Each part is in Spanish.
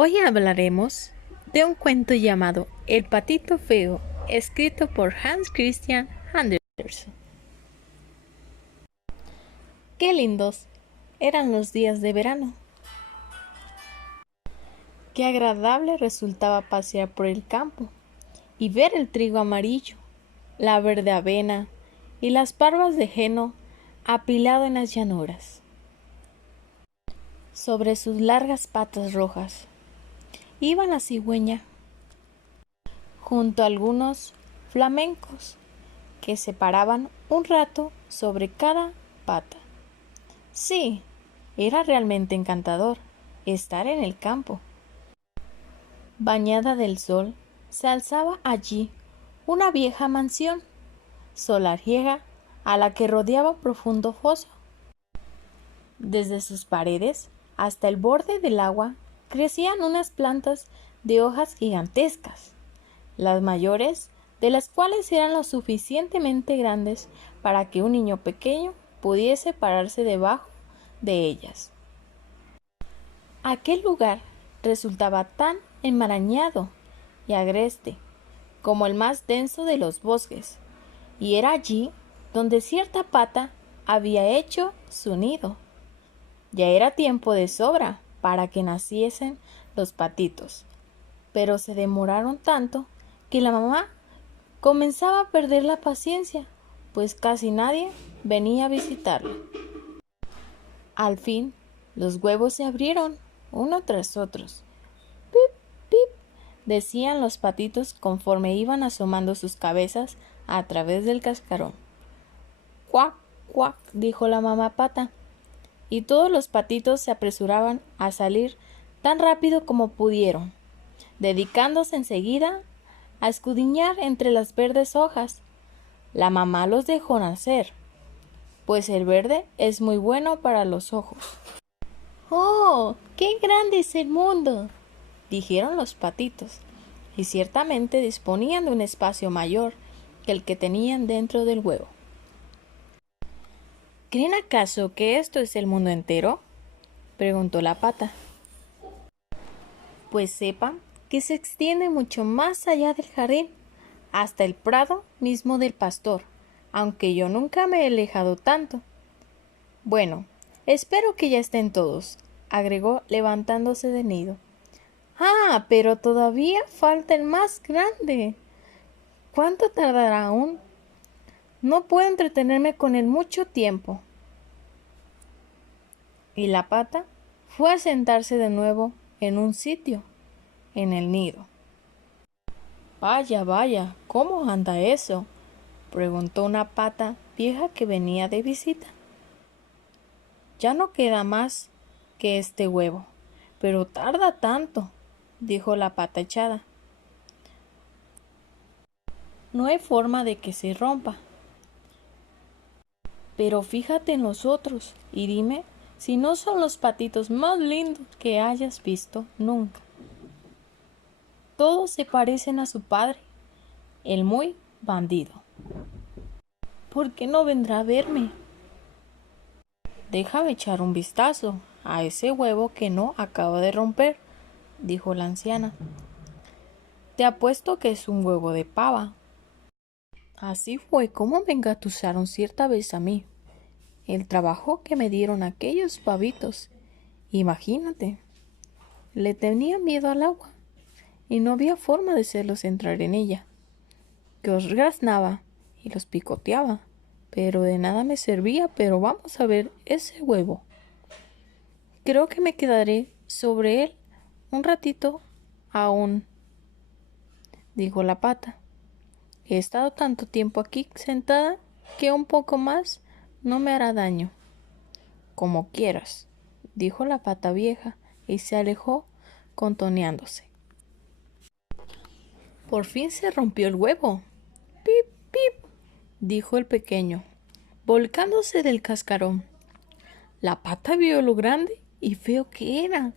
Hoy hablaremos de un cuento llamado El patito feo, escrito por Hans Christian Andersen. Qué lindos eran los días de verano. Qué agradable resultaba pasear por el campo y ver el trigo amarillo, la verde avena y las parvas de heno apilado en las llanuras. Sobre sus largas patas rojas iba la cigüeña junto a algunos flamencos que se paraban un rato sobre cada pata. Sí, era realmente encantador estar en el campo. Bañada del sol, se alzaba allí una vieja mansión solariega a la que rodeaba un profundo foso. Desde sus paredes hasta el borde del agua crecían unas plantas de hojas gigantescas, las mayores de las cuales eran lo suficientemente grandes para que un niño pequeño pudiese pararse debajo de ellas. Aquel lugar resultaba tan enmarañado y agreste como el más denso de los bosques, y era allí donde cierta pata había hecho su nido. Ya era tiempo de sobra para que naciesen los patitos, pero se demoraron tanto que la mamá comenzaba a perder la paciencia, pues casi nadie venía a visitarla. Al fin, los huevos se abrieron, uno tras otros. ¡Pip, pip!, decían los patitos conforme iban asomando sus cabezas a través del cascarón. ¡Cuac, cuac!, dijo la mamá pata, y todos los patitos se apresuraban a salir tan rápido como pudieron, dedicándose enseguida a escudriñar entre las verdes hojas. La mamá los dejó nacer, pues el verde es muy bueno para los ojos. ¡Oh, qué grande es el mundo!, dijeron los patitos, y ciertamente disponían de un espacio mayor que el que tenían dentro del huevo. ¿Creen acaso que esto es el mundo entero?, preguntó la pata. Pues sepan que se extiende mucho más allá del jardín, hasta el prado mismo del pastor, aunque yo nunca me he alejado tanto. Bueno, espero que ya estén todos, agregó levantándose del nido. Ah, pero todavía falta el más grande. ¿Cuánto tardará aún? No puedo entretenerme con él mucho tiempo. Y la pata fue a sentarse de nuevo en un sitio, en el nido. Vaya, vaya, ¿cómo anda eso?, preguntó una pata vieja que venía de visita. Ya no queda más que este huevo, pero tarda tanto, dijo la pata echada. No hay forma de que se rompa. Pero fíjate en los otros y dime si no son los patitos más lindos que hayas visto nunca. Todos se parecen a su padre, el muy bandido. ¿Por qué no vendrá a verme? Déjame echar un vistazo a ese huevo que no acabo de romper, dijo la anciana. Te apuesto que es un huevo de pava. Así fue como me engatusaron cierta vez a mí. El trabajo que me dieron aquellos pavitos. Imagínate. Le tenía miedo al agua y no había forma de hacerlos entrar en ella. Que os graznaba y los picoteaba, pero de nada me servía. Pero vamos a ver ese huevo. Creo que me quedaré sobre él un ratito aún, dijo la pata. He estado tanto tiempo aquí sentada que un poco más no me hará daño. Como quieras, dijo la pata vieja y se alejó contoneándose. Por fin se rompió el huevo. Pip, pip, dijo el pequeño, volcándose del cascarón. La pata vio lo grande y feo que era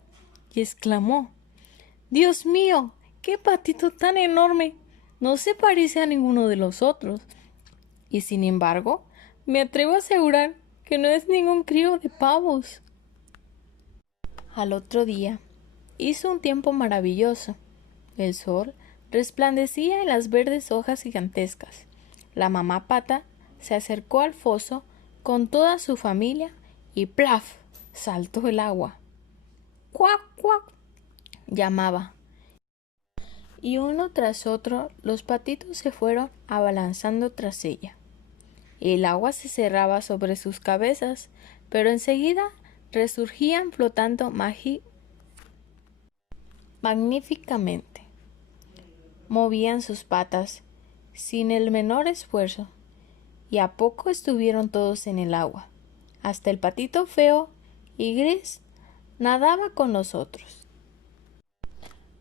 y exclamó: ¡Dios mío! ¡Qué patito tan enorme! No se parece a ninguno de los otros. Y sin embargo, me atrevo a asegurar que no es ningún crío de pavos. Al otro día, hizo un tiempo maravilloso. El sol resplandecía en las verdes hojas gigantescas. La mamá pata se acercó al foso con toda su familia y ¡plaf! Saltó el agua. ¡Cuac, cuac! Llamaba. Y uno tras otro los patitos se fueron abalanzando tras ella. El agua se cerraba sobre sus cabezas, pero enseguida resurgían flotando magníficamente. Movían sus patas sin el menor esfuerzo, y a poco estuvieron todos en el agua. Hasta el patito feo y gris nadaba con los otros.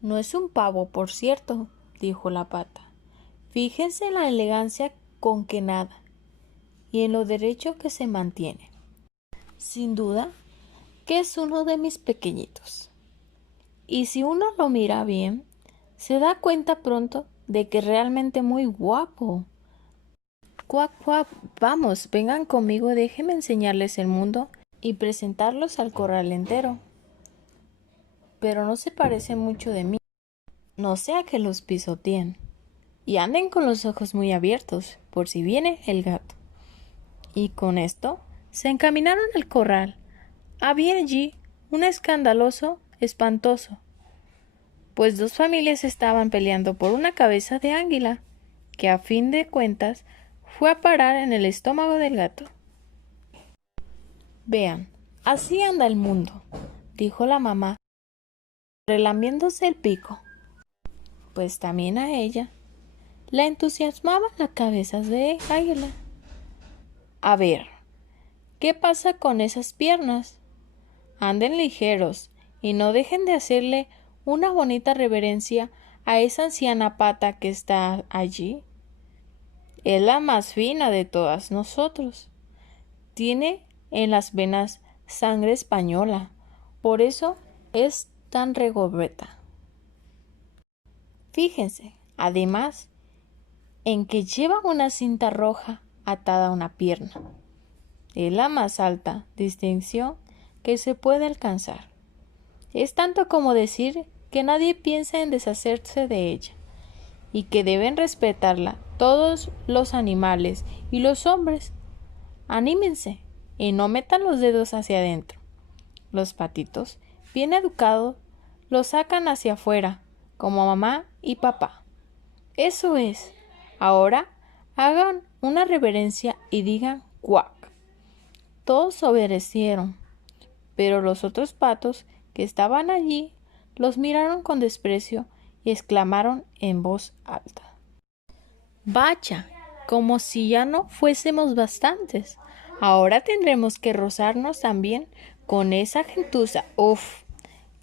No es un pavo, por cierto, dijo la pata. Fíjense en la elegancia con que nada y en lo derecho que se mantiene. Sin duda que es uno de mis pequeñitos. Y si uno lo mira bien, se da cuenta pronto de que es realmente muy guapo. Cuac, cuac, vamos, vengan conmigo, déjenme enseñarles el mundo y presentarlos al corral entero. Pero no se parecen mucho de mí, no sea que los pisoteen. Y anden con los ojos muy abiertos, por si viene el gato. Y con esto se encaminaron al corral. Había allí un espantoso, pues dos familias estaban peleando por una cabeza de águila, que a fin de cuentas fue a parar en el estómago del gato. Vean, así anda el mundo, dijo la mamá, relambiéndose el pico, pues también a ella la entusiasmaban las cabezas de águila. A ver, ¿qué pasa con esas piernas? Anden ligeros y no dejen de hacerle una bonita reverencia a esa anciana pata que está allí. Es la más fina de todas nosotros. Tiene en las venas sangre española, por eso es tan regordeta. Fíjense, además, en que lleva una cinta roja atada a una pierna. Es la más alta distinción que se puede alcanzar. Es tanto como decir que nadie piensa en deshacerse de ella, y que deben respetarla todos los animales y los hombres. Anímense y no metan los dedos hacia adentro. Los patitos, bien educados, los sacan hacia afuera, como mamá y papá. Eso es. Ahora hagan una reverencia y digan cuac. Todos obedecieron, pero los otros patos que estaban allí los miraron con desprecio y exclamaron en voz alta: Vaya, como si ya no fuésemos bastantes. Ahora tendremos que rozarnos también con esa gentuza. ¡Uf!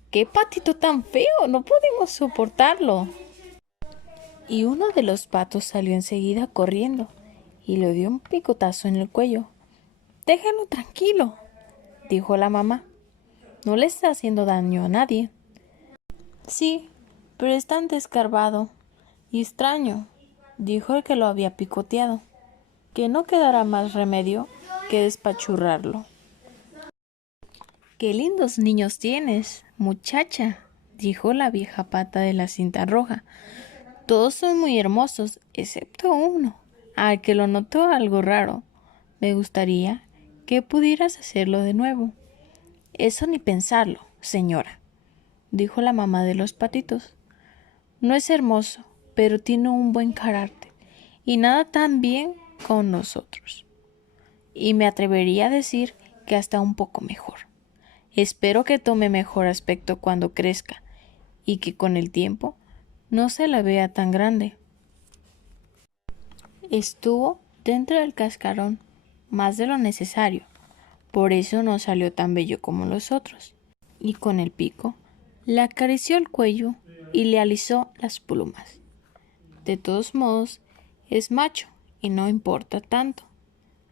¡Qué patito tan feo! No podemos soportarlo. Y uno de los patos salió enseguida corriendo y le dio un picotazo en el cuello. Déjenlo tranquilo, dijo la mamá. No le está haciendo daño a nadie. Sí, pero es tan desgarbado y extraño, dijo el que lo había picoteado, que no quedará más remedio que despachurrarlo. ¡Qué lindos niños tienes, muchacha!, dijo la vieja pata de la cinta roja. Todos son muy hermosos, excepto uno, al que lo notó algo raro. Me gustaría que pudieras hacerlo de nuevo. Eso ni pensarlo, señora, dijo la mamá de los patitos. No es hermoso, pero tiene un buen carácter y nada tan bien con nosotros. Y me atrevería a decir que hasta un poco mejor. Espero que tome mejor aspecto cuando crezca y que con el tiempo no se la vea tan grande. Estuvo dentro del cascarón más de lo necesario, por eso no salió tan bello como los otros. Y con el pico le acarició el cuello y le alisó las plumas. De todos modos, es macho y no importa tanto,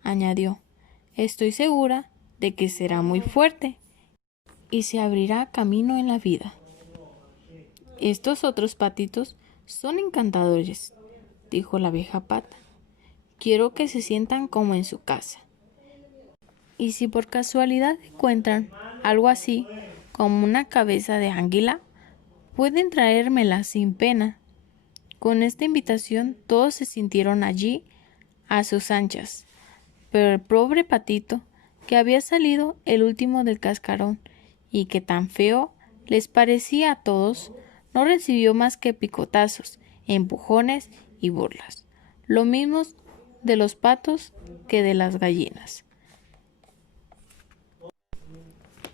añadió. Estoy segura de que será muy fuerte y se abrirá camino en la vida. Estos otros patitos son encantadores, dijo la vieja pata. Quiero que se sientan como en su casa. Y si por casualidad encuentran algo así como una cabeza de águila, pueden traérmela sin pena. Con esta invitación todos se sintieron allí a sus anchas, pero el pobre patito, que había salido el último del cascarón y que tan feo les parecía a todos, no recibió más que picotazos, empujones y burlas, lo mismo de los patos que de las gallinas.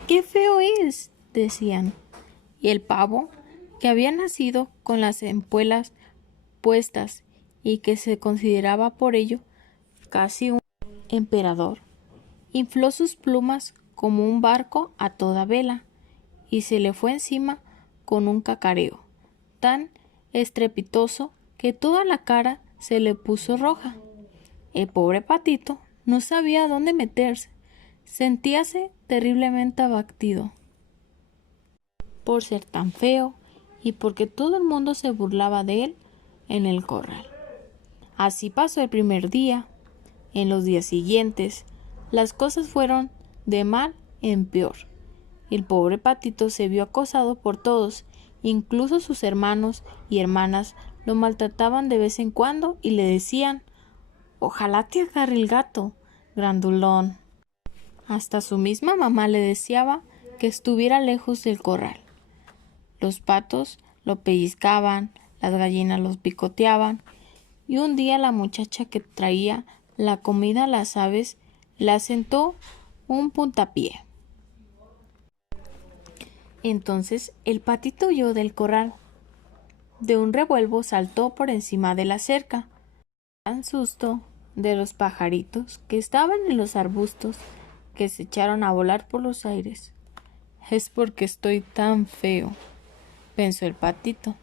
¡Qué feo es!, decían. Y el pavo, que había nacido con las empuelas puestas y que se consideraba por ello casi un emperador, infló sus plumas como un barco a toda vela y se le fue encima con un cacareo tan estrepitoso que toda la cara se le puso roja. El pobre patito no sabía dónde meterse, sentíase terriblemente abatido por ser tan feo y porque todo el mundo se burlaba de él en el corral. Así pasó el primer día. En los días siguientes, las cosas fueron de mal en peor. El pobre patito se vio acosado por todos, incluso sus hermanos y hermanas lo maltrataban de vez en cuando y le decían: «Ojalá te agarre el gato, grandulón». Hasta su misma mamá le deseaba que estuviera lejos del corral. Los patos lo pellizcaban, las gallinas los picoteaban, y un día la muchacha que traía la comida a las aves le asentó un puntapié. Entonces el patito huyó del corral. De un revuelvo saltó por encima de la cerca. Tan susto de los pajaritos que estaban en los arbustos que se echaron a volar por los aires. «Es porque estoy tan feo», pensó el patito,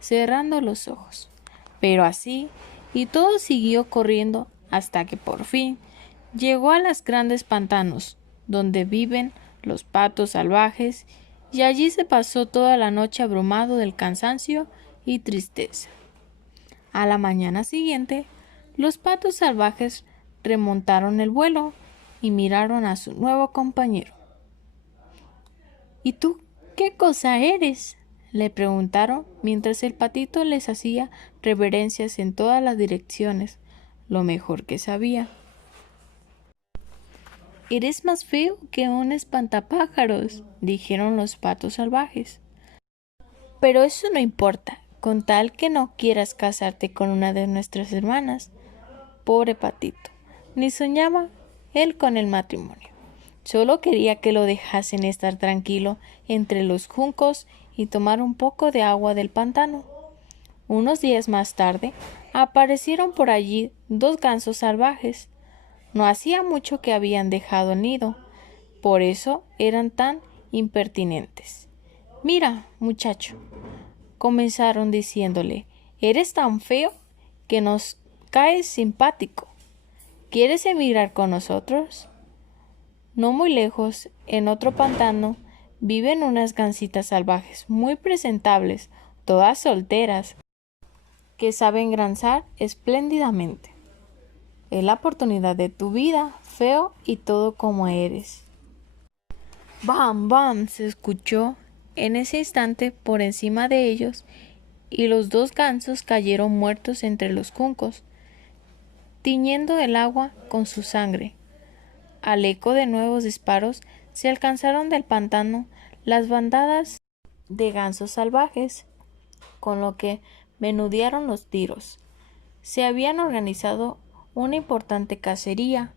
cerrando los ojos. Pero así, y todo siguió corriendo hasta que por fin llegó a los grandes pantanos, donde viven los patos salvajes, y allí se pasó toda la noche abrumado del cansancio y tristeza. A la mañana siguiente, los patos salvajes remontaron el vuelo y miraron a su nuevo compañero. «¿Y tú qué cosa eres?», le preguntaron mientras el patito les hacía reverencias en todas las direcciones, lo mejor que sabía. «Eres más feo que un espantapájaros», dijeron los patos salvajes. «Pero eso no importa, con tal que no quieras casarte con una de nuestras hermanas». Pobre patito, ni soñaba él con el matrimonio. Solo quería que lo dejasen estar tranquilo entre los juncos y tomar un poco de agua del pantano. Unos días más tarde, aparecieron por allí 2 gansos salvajes. No hacía mucho que habían dejado el nido, por eso eran tan impertinentes. «Mira, muchacho», comenzaron diciéndole, «eres tan feo que nos caes simpático. ¿Quieres emigrar con nosotros?». No muy lejos, en otro pantano, viven unas gansitas salvajes muy presentables, todas solteras, que saben granzar espléndidamente. «Es la oportunidad de tu vida, feo y todo como eres». «¡Bam, bam!», se escuchó en ese instante por encima de ellos, y los 2 gansos cayeron muertos entre los juncos, tiñendo el agua con su sangre. Al eco de nuevos disparos se alcanzaron del pantano las bandadas de gansos salvajes, con lo que menudearon los tiros. Se habían organizado una importante cacería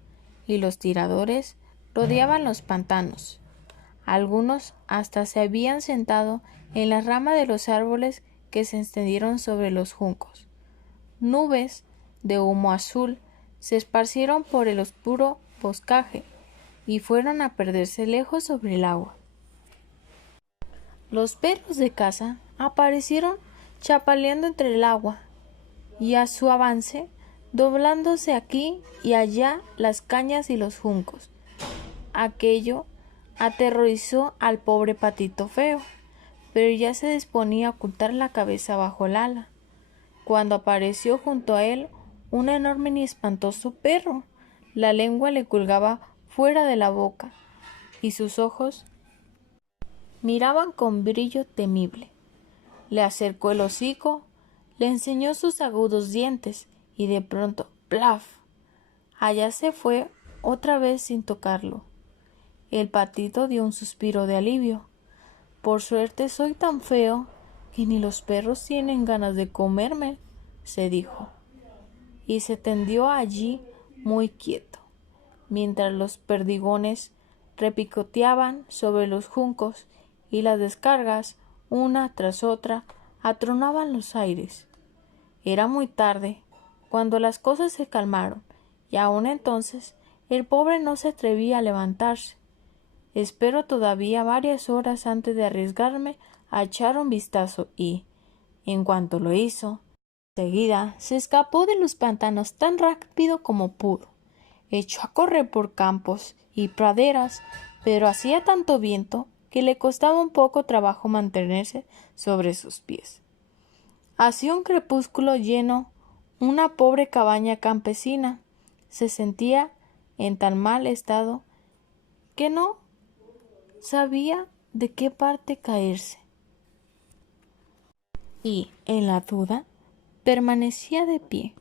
y los tiradores rodeaban los pantanos. Algunos hasta se habían sentado en las ramas de los árboles que se extendieron sobre los juncos. Nubes de humo azul se esparcieron por el oscuro boscaje y fueron a perderse lejos sobre el agua. Los perros de caza aparecieron chapaleando entre el agua y a su avance doblándose aquí y allá las cañas y los juncos. Aquello aterrorizó al pobre patito feo, pero ya se disponía a ocultar la cabeza bajo el ala, cuando apareció junto a él un enorme y espantoso perro. La lengua le colgaba fuera de la boca y sus ojos miraban con brillo temible. le acercó el hocico, le enseñó sus agudos dientes y de pronto, ¡plaf! Allá se fue otra vez sin tocarlo. El patito dio un suspiro de alivio. Por suerte soy tan feo que ni los perros tienen ganas de comerme, se dijo, y se tendió allí muy quieto, mientras los perdigones repicoteaban sobre los juncos y las descargas, una tras otra, atronaban los aires. Era muy tarde, cuando las cosas se calmaron, y aun entonces el pobre no se atrevía a levantarse. Espero todavía varias horas antes de arriesgarme a echar un vistazo y, en cuanto lo hizo, enseguida se escapó de los pantanos tan rápido como pudo. Echó a correr por campos y praderas, pero hacía tanto viento que le costaba un poco trabajo mantenerse sobre sus pies. Hacía un crepúsculo lleno una pobre cabaña campesina. Se sentía en tan mal estado que no sabía de qué parte caerse. Y, en la duda, permanecía de pie.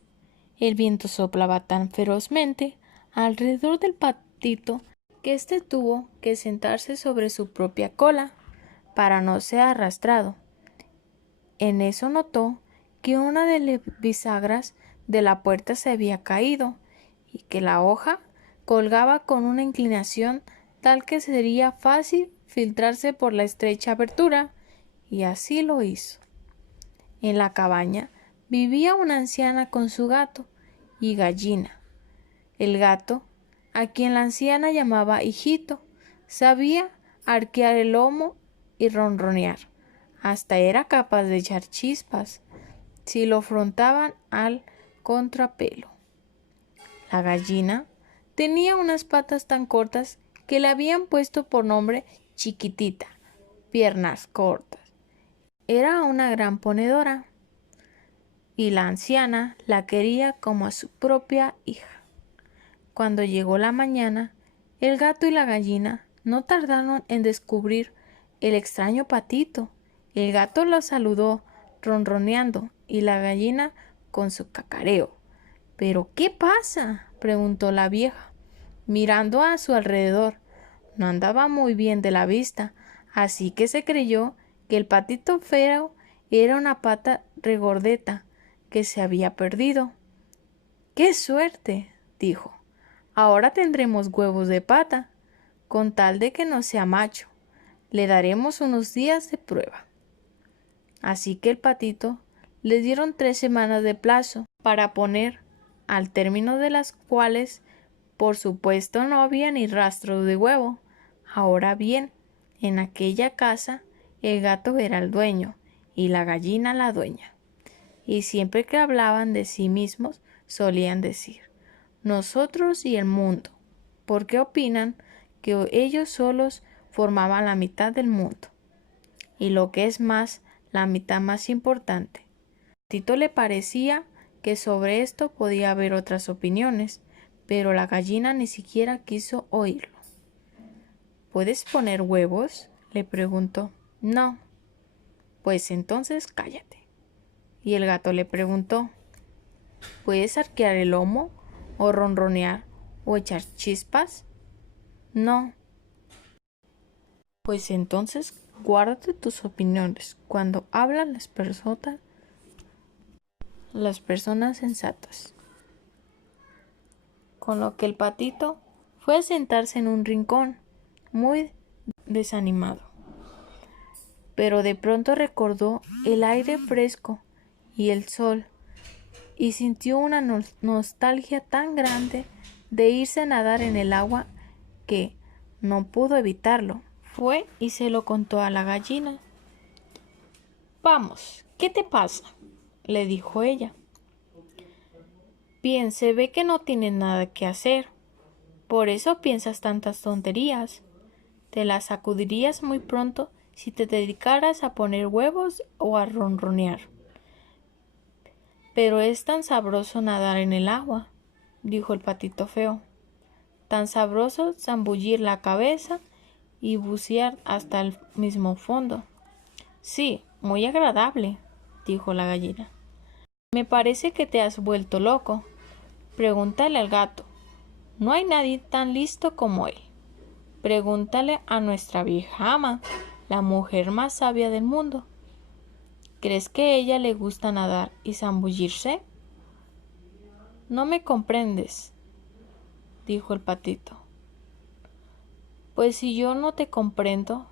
El viento soplaba tan ferozmente alrededor del patito que éste tuvo que sentarse sobre su propia cola para no ser arrastrado. En eso notó que una de las bisagras de la puerta se había caído y que la hoja colgaba con una inclinación tal que sería fácil filtrarse por la estrecha abertura, y así lo hizo. En la cabaña vivía una anciana con su gato y gallina. El gato, a quien la anciana llamaba hijito, sabía arquear el lomo y ronronear. Hasta era capaz de echar chispas si lo afrontaban al contrapelo. La gallina tenía unas patas tan cortas que le habían puesto por nombre Chiquitita, piernas cortas. Era una gran ponedora, y la anciana la quería como a su propia hija. Cuando llegó la mañana, el gato y la gallina no tardaron en descubrir el extraño patito. El gato lo saludó ronroneando y la gallina con su cacareo. —¿Pero qué pasa? —preguntó la vieja, mirando a su alrededor. No andaba muy bien de la vista, así que se creyó que el patito feo era una pata regordeta que se había perdido. —¡Qué suerte! —dijo—. Ahora tendremos huevos de pata, con tal de que no sea macho. Le daremos unos días de prueba. Así que el patito le dieron 3 semanas de plazo para poner, al término de las cuales, por supuesto, no había ni rastro de huevo. Ahora bien, en aquella casa el gato era el dueño y la gallina la dueña. Y siempre que hablaban de sí mismos solían decir: nosotros y el mundo, porque opinan que ellos solos formaban la mitad del mundo. Y lo que es más, la mitad más importante. A Tito le parecía que sobre esto podía haber otras opiniones, pero la gallina ni siquiera quiso oírlo. —¿Puedes poner huevos? —le preguntó. —No. —Pues entonces cállate. Y el gato le preguntó: ¿puedes arquear el lomo, o ronronear, o echar chispas? —No. —Pues entonces guárdate tus opiniones cuando hablan las personas sensatas. Con lo que el patito fue a sentarse en un rincón, muy desanimado. Pero de pronto recordó el aire fresco y el sol, y sintió una nostalgia tan grande de irse a nadar en el agua que no pudo evitarlo. Fue y se lo contó a la gallina. —Vamos, ¿qué te pasa? —le dijo ella. —Bien, se ve que no tienes nada que hacer. Por eso piensas tantas tonterías. Te las sacudirías muy pronto si te dedicaras a poner huevos o a ronronear. —Pero es tan sabroso nadar en el agua —dijo el patito feo—, tan sabroso zambullir la cabeza y bucear hasta el mismo fondo. —Sí, muy agradable, dijo la gallina. Me parece que te has vuelto loco. Pregúntale al gato. No hay nadie tan listo como él. Pregúntale a nuestra vieja ama, la mujer más sabia del mundo. ¿Crees que a ella le gusta nadar y zambullirse? No me comprendes, dijo el patito. Pues si yo no te comprendo,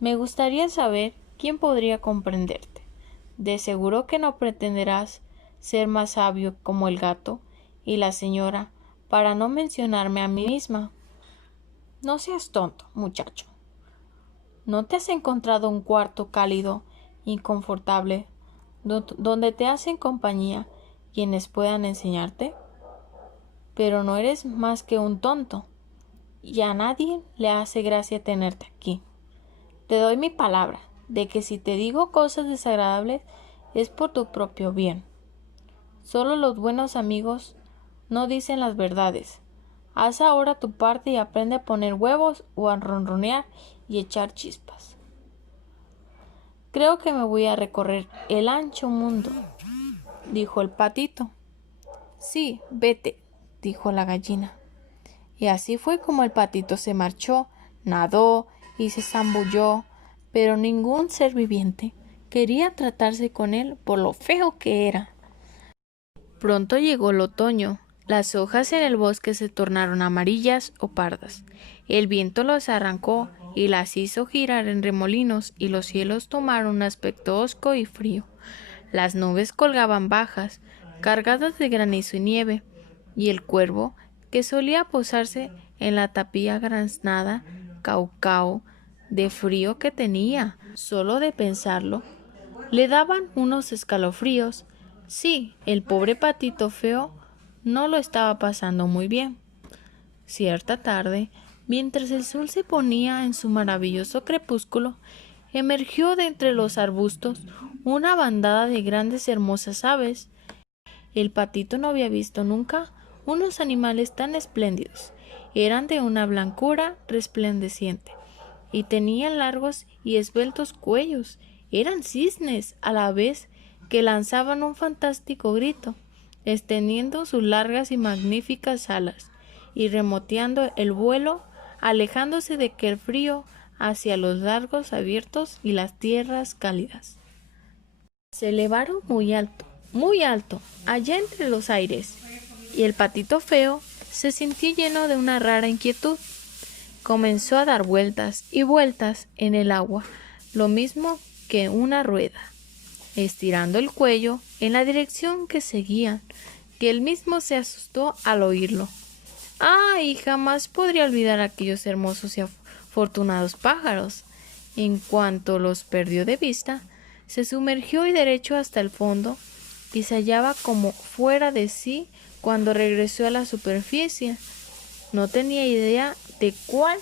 me gustaría saber quién podría comprenderte. De seguro que no pretenderás ser más sabio como el gato y la señora, para no mencionarme a mí misma. No seas tonto, muchacho. ¿No te has encontrado un cuarto cálido y confortable donde te hacen compañía quienes puedan enseñarte? Pero no eres más que un tonto, y a nadie le hace gracia tenerte aquí. Te doy mi palabra de que si te digo cosas desagradables es por tu propio bien. Solo los buenos amigos no dicen las verdades. Haz ahora tu parte y aprende a poner huevos o a ronronear y echar chispas. Creo que me voy a recorrer el ancho mundo, dijo el patito. Sí, vete, dijo la gallina. Y así fue como el patito se marchó, nadó y se zambulló, pero ningún ser viviente quería tratarse con él por lo feo que era. Pronto llegó el otoño. Las hojas en el bosque se tornaron amarillas o pardas. El viento los arrancó y las hizo girar en remolinos, y los cielos tomaron un aspecto hosco y frío. Las nubes colgaban bajas, cargadas de granizo y nieve, y el cuervo, que solía posarse en la tapia graznada, cau de frío que tenía, solo de pensarlo, le daban unos escalofríos. Sí, el pobre patito feo no lo estaba pasando muy bien. Cierta tarde, mientras el sol se ponía en su maravilloso crepúsculo, emergió de entre los arbustos una bandada de grandes hermosas aves. El patito no había visto nunca unos animales tan espléndidos. Eran de una blancura resplandeciente y tenían largos y esbeltos cuellos. Eran cisnes a la vez que lanzaban un fantástico grito, extendiendo sus largas y magníficas alas y remoteando el vuelo, alejándose de aquel frío hacia los lagos abiertos y las tierras cálidas. Se elevaron muy alto, allá entre los aires, y el patito feo se sintió lleno de una rara inquietud. Comenzó a dar vueltas y vueltas en el agua, lo mismo que una rueda, estirando el cuello en la dirección que seguían, que él mismo se asustó al oírlo. ¡Ay! Jamás podría olvidar aquellos hermosos y afortunados pájaros. En cuanto los perdió de vista, se sumergió y derecho hasta el fondo, y se hallaba como fuera de sí cuando regresó a la superficie. No tenía idea de cuál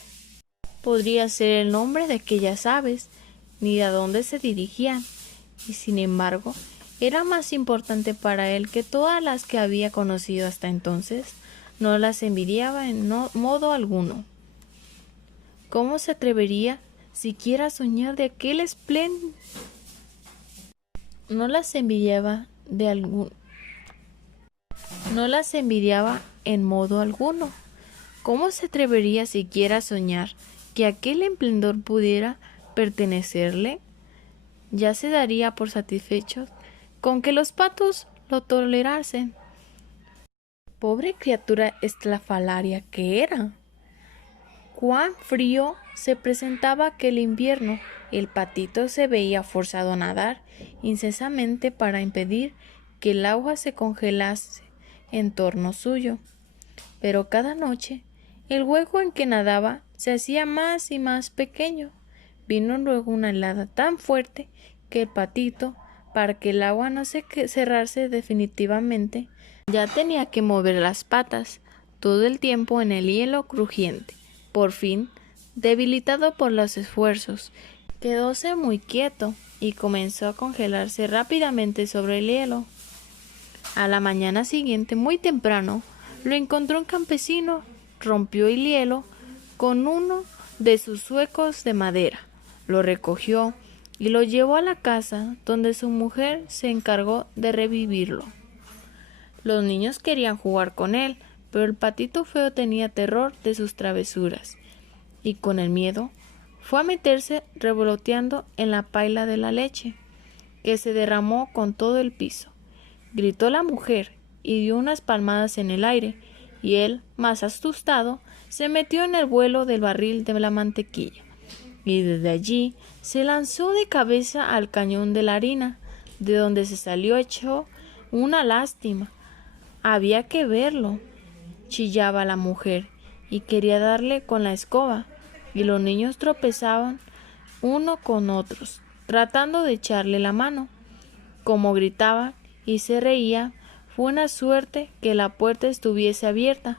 podría ser el nombre de aquellas aves, ni de a dónde se dirigían, y sin embargo, era más importante para él que todas las que había conocido hasta entonces. No las envidiaba en modo alguno. ¿Cómo se atrevería siquiera a soñar de aquel espléndido? No las envidiaba en modo alguno. ¿Cómo se atrevería siquiera a soñar que aquel esplendor pudiera pertenecerle? Ya se daría por satisfecho con que los patos lo tolerasen. Pobre criatura estrafalaria que era. Cuán frío se presentaba aquel invierno. El patito se veía forzado a nadar incesantemente para impedir que el agua se congelase en torno suyo. Pero cada noche el hueco en que nadaba se hacía más y más pequeño. Vino luego una helada tan fuerte que el patito, para que el agua no se cerrase definitivamente, ya tenía que mover las patas todo el tiempo en el hielo crujiente. Por fin, debilitado por los esfuerzos, quedóse muy quieto y comenzó a congelarse rápidamente sobre el hielo. A la mañana siguiente, muy temprano, lo encontró un campesino. Rompió el hielo con uno de sus zuecos de madera, lo recogió y lo llevó a la casa, donde su mujer se encargó de revivirlo. Los niños querían jugar con él, pero el patito feo tenía terror de sus travesuras, y con el miedo fue a meterse revoloteando en la paila de la leche, que se derramó con todo el piso. Gritó la mujer y dio unas palmadas en el aire, y él, más asustado, se metió en el vuelo del barril de la mantequilla, y desde allí se lanzó de cabeza al cañón de la harina, de donde se salió hecho una lástima. Había que verlo. Chillaba la mujer y quería darle con la escoba, y los niños tropezaban uno con otros, tratando de echarle la mano. Como gritaba y se reía, fue una suerte que la puerta estuviese abierta.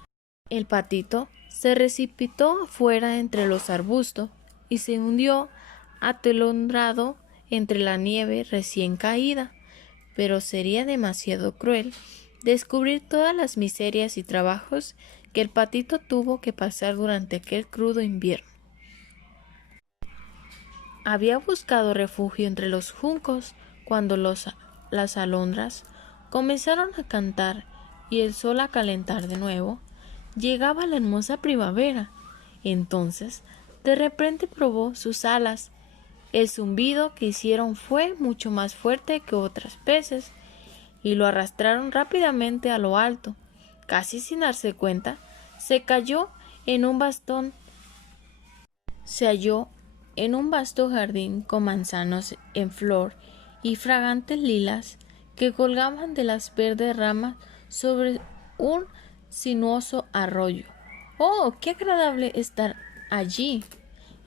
El patito se precipitó afuera entre los arbustos y se hundió atolondrado entre la nieve recién caída. Pero sería demasiado cruel descubrir todas las miserias y trabajos que el patito tuvo que pasar durante aquel crudo invierno. Había buscado refugio entre los juncos cuando las alondras comenzaron a cantar y el sol a calentar de nuevo. Llegaba la hermosa primavera. Entonces, de repente probó sus alas. El zumbido que hicieron fue mucho más fuerte que otras veces, y lo arrastraron rápidamente a lo alto. Casi sin darse cuenta, se cayó en un bastón. Se halló en un vasto jardín con manzanos en flor y fragantes lilas que colgaban de las verdes ramas sobre un sinuoso arroyo. ¡Oh, qué agradable estar allí,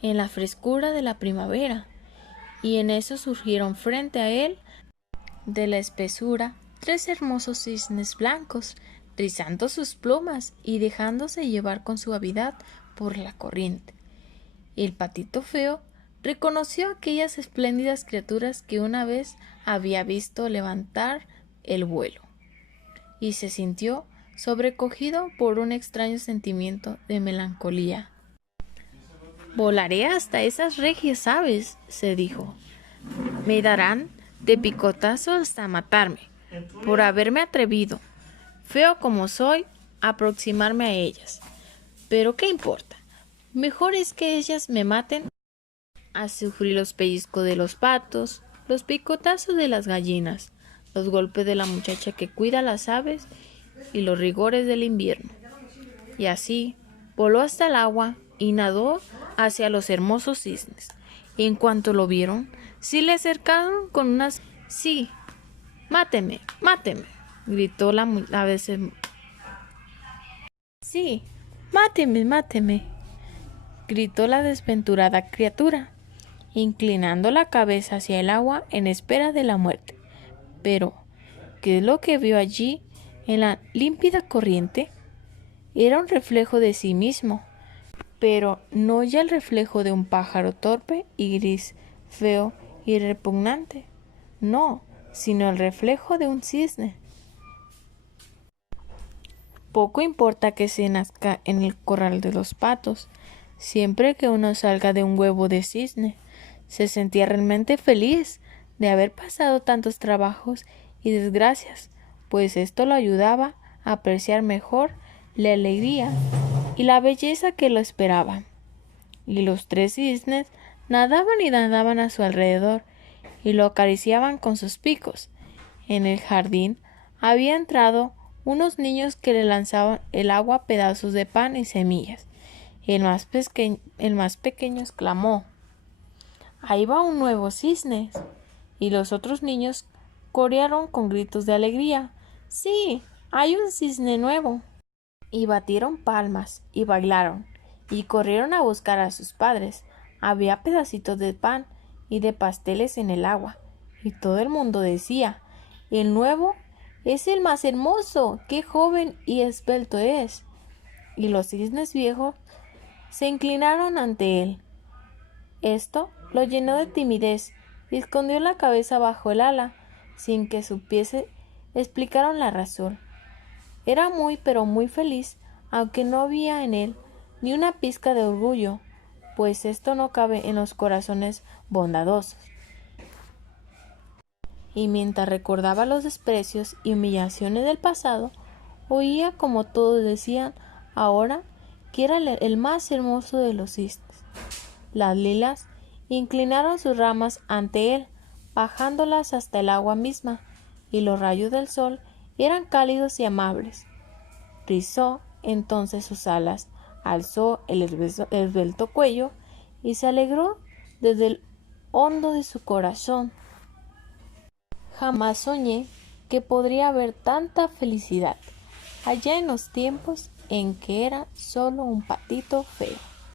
en la frescura de la primavera! Y en eso surgieron frente a él, de la espesura, 3 hermosos cisnes blancos, rizando sus plumas y dejándose llevar con suavidad por la corriente. El patito feo reconoció aquellas espléndidas criaturas que una vez había visto levantar el vuelo, y se sintió sobrecogido por un extraño sentimiento de melancolía. «Volaré hasta esas regias aves», se dijo. «Me darán de picotazo hasta matarme, por haberme atrevido, feo como soy, a aproximarme a ellas. Pero ¿qué importa? Mejor es que ellas me maten a sufrir los pellizcos de los patos, los picotazos de las gallinas, los golpes de la muchacha que cuida las aves y los rigores del invierno». Y así voló hasta el agua y nadó hacia los hermosos cisnes. Y en cuanto lo vieron, se le acercaron con unas... «Sí, máteme, máteme», gritó a veces. «Sí, máteme, máteme», gritó la desventurada criatura, inclinando la cabeza hacia el agua en espera de la muerte. Pero, ¿qué es lo que vio allí en la límpida corriente? Era un reflejo de sí mismo, pero no ya el reflejo de un pájaro torpe y gris, feo y repugnante. No, sino el reflejo de un cisne. Poco importa que se nazca en el corral de los patos, siempre que uno salga de un huevo de cisne. Se sentía realmente feliz de haber pasado tantos trabajos y desgracias, pues esto lo ayudaba a apreciar mejor la alegría y la belleza que lo esperaba. Y los 3 cisnes nadaban y nadaban a su alrededor y lo acariciaban con sus picos. En el jardín había entrado unos niños que le lanzaban el agua a pedazos de pan y semillas. El más pequeño exclamó: «Ahí va un nuevo cisne», y los otros niños corearon con gritos de alegría: «Sí, hay un cisne nuevo», y batieron palmas y bailaron y corrieron a buscar a sus padres. Había pedacitos de pan y de pasteles en el agua, y todo el mundo decía: «El nuevo es el más hermoso, qué joven y esbelto es». Y los cisnes viejos se inclinaron ante él. Esto lo llenó de timidez y escondió la cabeza bajo el ala, sin que supiese explicaron la razón. Era muy pero muy feliz, aunque no había en él ni una pizca de orgullo, pues esto no cabe en los corazones bondadosos. y mientras recordaba los desprecios y humillaciones del pasado, oía como todos decían ahora que era el más hermoso de los cisnes. Las lilas inclinaron sus ramas ante él, bajándolas hasta el agua misma, y los rayos del sol eran cálidos y amables. Rizó entonces sus alas, alzó el esbelto cuello y se alegró desde el hondo de su corazón. Jamás soñé que podría haber tanta felicidad allá en los tiempos en que era solo un patito feo.